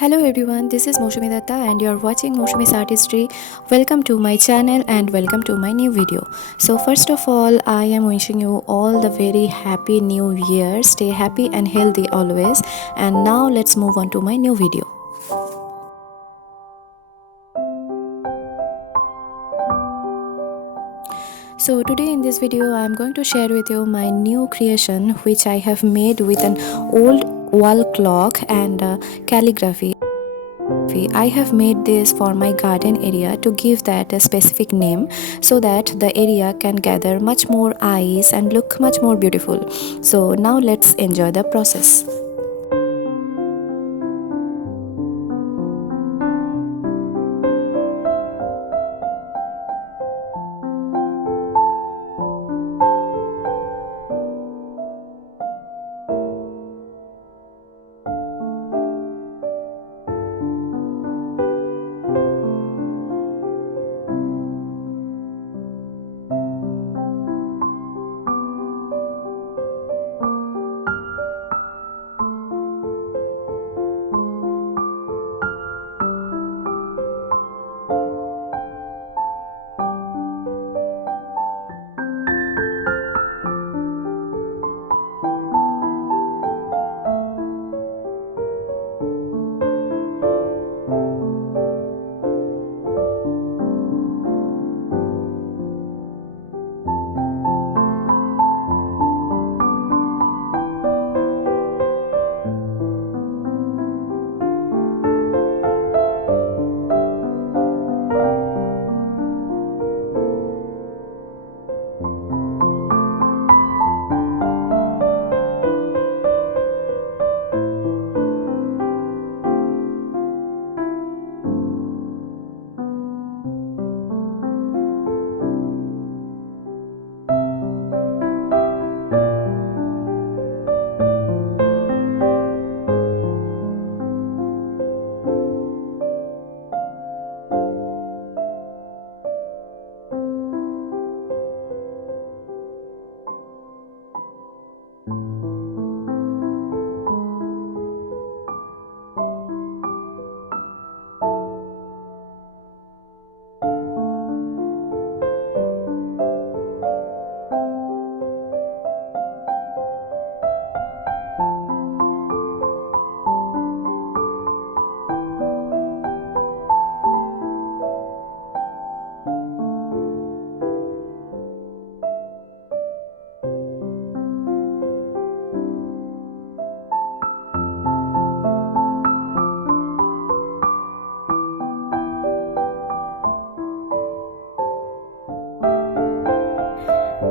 Hello everyone, this is Mousumi'S and you are watching MOUSUMI'S Artistry. Welcome to my channel and welcome to my new video. So first of all, I am wishing you all the very happy new year. Stay happy and healthy always. And now let's move on to my new video. So today in this video I am going to share with you my new creation which I have made with an old wall clock and calligraphy. I have made this for my garden area to give that a specific name so that the area can gather much more eyes and look much more beautiful. So now let's enjoy the process.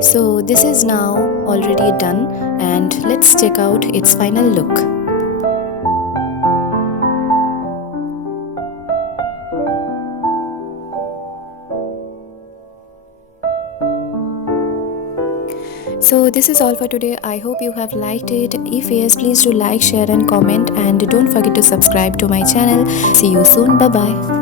So this is now already done and let's check out its final look. So this is all for today. I hope you have liked it. If yes, please do like, share and comment, and don't forget to subscribe to my channel. See you soon. Bye bye.